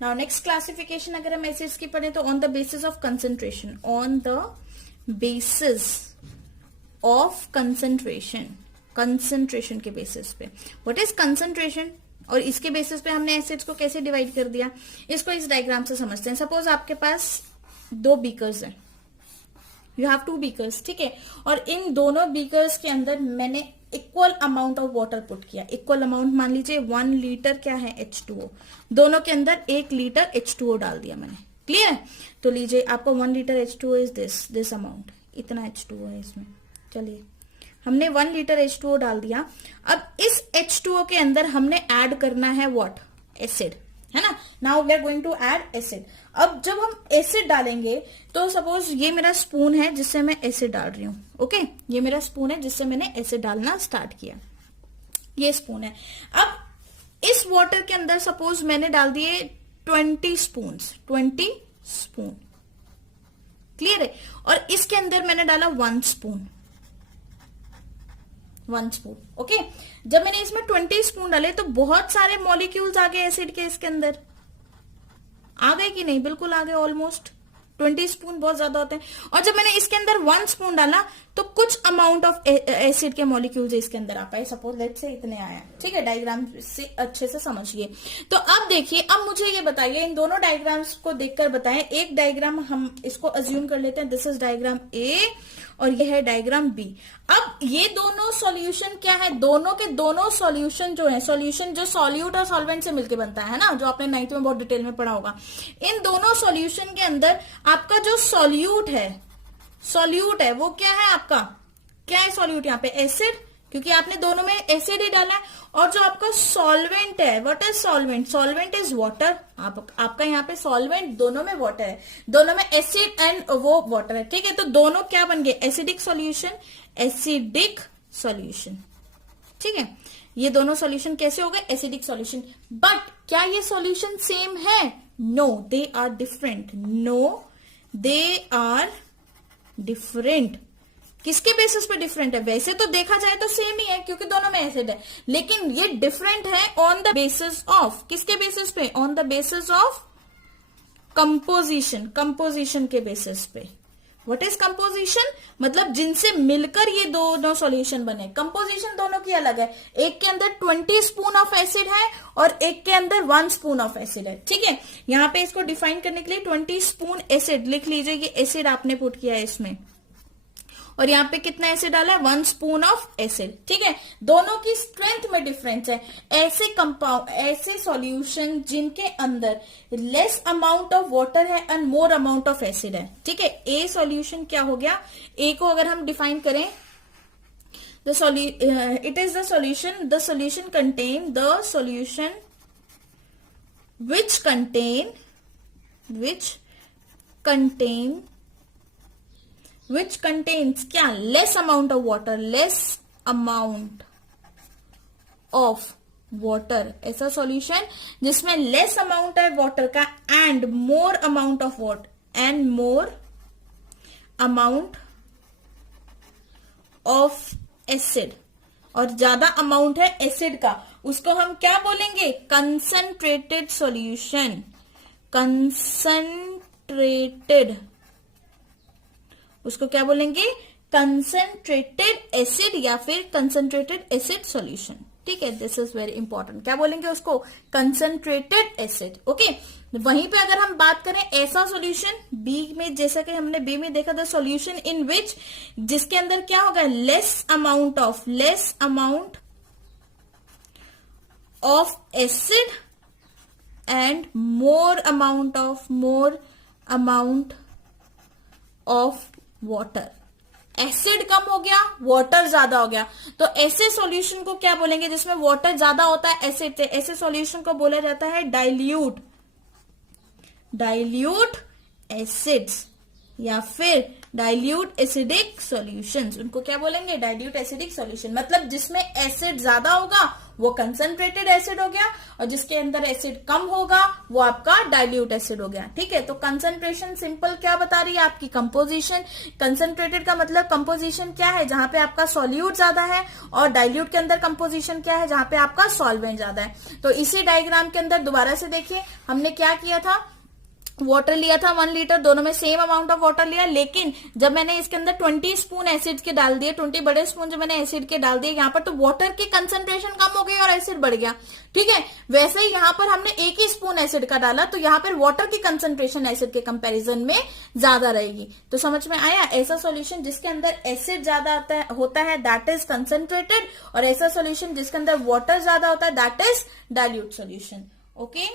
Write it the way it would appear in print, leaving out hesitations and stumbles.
Now next classification अगर हम acids की पढ़े तो on the basis of concentration, on the basis of concentration, concentration के बेसिस पे। What is concentration? और इसके बेसिस पे हमने एसिड्स को कैसे डिवाइड कर दिया, इसको इस डायग्राम से समझते हैं। सपोज आपके पास 2 बीकर्स हैं, यू हैव 2 बीकर्स, ठीक है, और इन दोनों बीकर्स के अंदर मैंने equal amount of water put किया। इक्वल अमाउंट मान लीजिए 1 लीटर क्या है, H2O, दोनों के अंदर 1 लीटर H2O डाल दिया मैंने। क्लियर? तो लीजिए आपको 1 litre H2O is this amount, इतना H2O है इसमें। चलिए हमने 1 लीटर H2O डाल दिया। अब इस H2O के अंदर हमने ऐड करना है व्हाट, एसिड, है ना। Now we are going to add acid. अब जब हम एसिड डालेंगे तो सपोज ये मेरा स्पून है जिससे मैं एसिड डाल रही हूं, ओके, ये मेरा स्पून है जिससे मैंने एसिड डालना स्टार्ट किया, ये स्पून है। अब इस वाटर के अंदर सपोज मैंने डाल दिए 20 स्पून, क्लियर है, और इसके अंदर मैंने डाला 1 स्पून, ओके। जब मैंने इसमें 20 स्पून डाले तो बहुत सारे मॉलिक्यूल्स आ गए एसिड के, इसके अंदर आ गए कि नहीं? बिल्कुल आ गए, ऑलमोस्ट 20 स्पून बहुत ज्यादा होते हैं। और जब मैंने इसके अंदर 1 स्पून डाला तो कुछ अमाउंट ऑफ एसिड के मॉलिक्यूल्स इसके अंदर आ पाए। सपोज लेट से इतने आया, ठीक है, डायग्राम से अच्छे से समझिए। तो अब देखिए, अब मुझे ये बताइए, इन दोनों डायग्राम्स को देखकर बताएं। एक डायग्राम हम इसको अज्यूम कर लेते हैं, दिस इज डायग्राम ए और ये है डायग्राम बी। अब ये दोनों सॉल्यूशन क्या है, दोनों के दोनों सॉल्यूशन जो है, सॉल्यूशन जो सॉल्यूट और सॉल्वेंट से मिलकर बनता है ना, जो आपने 9th में बहुत डिटेल में पढ़ा होगा। इन दोनों सॉल्यूशन के अंदर आपका जो सॉल्यूट है वो क्या है आपका, क्या है सॉल्यूट यहाँ पे, एसिड, क्योंकि आपने दोनों में एसिड ही डाला है। और जो आपका सॉल्वेंट है, what is solvent, solvent is water. आपका यहाँ पे सॉल्वेंट दोनों में वाटर है, दोनों में एसिड एंड वो वाटर है, ठीक है। तो दोनों क्या बन गए, एसिडिक सॉल्यूशन, ठीक है। ये दोनों सॉल्यूशन कैसे हो गए, एसिडिक सॉल्यूशन। बट क्या ये सॉल्यूशन सेम है? No, they are different, different. किसके बेसिस पे डिफरेंट है? वैसे तो देखा जाए तो सेम ही है क्योंकि दोनों में एसिड है, लेकिन ये डिफरेंट है ऑन द बेसिस ऑफ, किसके बेसिस पे, on the basis of composition के बेसिस पे। What is composition? मतलब जिनसे मिलकर ये दोनों सॉल्यूशन बने। कंपोजिशन दोनों की अलग है, एक के अंदर 20 स्पून ऑफ एसिड है और एक के अंदर 1 स्पून ऑफ एसिड है, ठीक है। यहां पे इसको डिफाइन करने के लिए 20 स्पून एसिड लिख लीजिए, ये एसिड आपने पुट किया है इसमें, और यहाँ पे कितना एसिड डाला है, 1 स्पून ऑफ एसिड, ठीक है। दोनों की स्ट्रेंथ में डिफरेंस है। ऐसे कंपाउंड, ऐसे सॉल्यूशन जिनके अंदर लेस अमाउंट ऑफ वाटर है and more amount of acid है, ठीक है। ए सॉल्यूशन क्या हो गया, ए को अगर हम डिफाइन करें, it is the solution contain the solution which contains क्या, less amount of water, ऐसा सॉल्यूशन जिसमें लेस अमाउंट है वाटर का and more amount of acid, और ज्यादा अमाउंट है एसिड का, उसको हम क्या बोलेंगे, कंसंट्रेटेड सॉल्यूशन, उसको क्या बोलेंगे, कंसंट्रेटेड एसिड या फिर कंसंट्रेटेड एसिड सॉल्यूशन, ठीक है। दिस इज वेरी इंपॉर्टेंट, क्या बोलेंगे उसको, कंसंट्रेटेड एसिड, ओके। वहीं पे अगर हम बात करें ऐसा सॉल्यूशन बी में, जैसा कि हमने बी में देखा था, सॉल्यूशन इन विच, जिसके अंदर क्या होगा, less amount of acid and more amount of water. Acid कम हो गया, वाटर ज्यादा हो गया, तो ऐसे सॉल्यूशन को क्या बोलेंगे, जिसमें वाटर ज्यादा होता है एसिड से, ऐसे सॉल्यूशन को बोला जाता है डाइल्यूट एसिड्स या फिर डाइल्यूट एसिडिक सॉल्यूशंस। उनको क्या बोलेंगे, डाइल्यूट एसिडिक सॉल्यूशन, मतलब जिसमें एसिड ज्यादा होगा वो कंसंट्रेटेड एसिड हो गया, और जिसके अंदर एसिड कम होगा वो आपका डाइल्यूट एसिड हो गया। ठीक है, तो कंसंट्रेशन सिंपल क्या बता रही है आपकी कंपोजिशन। कंसंट्रेटेड का मतलब कंपोजिशन क्या है, जहां पे आपका सॉल्यूट ज्यादा है, और डाइल्यूट के अंदर कंपोजिशन क्या है, जहां पे आपका सॉल्वेंट ज्यादा है। तो इसी डायग्राम के अंदर दोबारा से देखिए हमने क्या किया था, वाटर लिया था 1 लीटर, दोनों में सेम अमाउंट ऑफ वाटर लिया, लेकिन जब मैंने इसके अंदर 20 स्पून एसिड के डाल दिए, 20 बड़े स्पून जो मैंने एसिड के डाल दिए यहाँ पर, तो वाटर की कंसंट्रेशन कम हो गई और एसिड बढ़ गया। ठीक है, वैसे ही यहाँ पर हमने 1 ही स्पून एसिड का डाला, तो यहाँ पर वाटर की कंसंट्रेशन एसिड के कंपेरिजन में ज्यादा रहेगी। तो समझ में आया, ऐसा सॉल्यूशन जिसके अंदर एसिड ज्यादा होता है दैट इज कंसंट्रेटेड, और ऐसा सॉल्यूशन जिसके अंदर वाटर ज्यादा होता है that is dilute solution. Okay.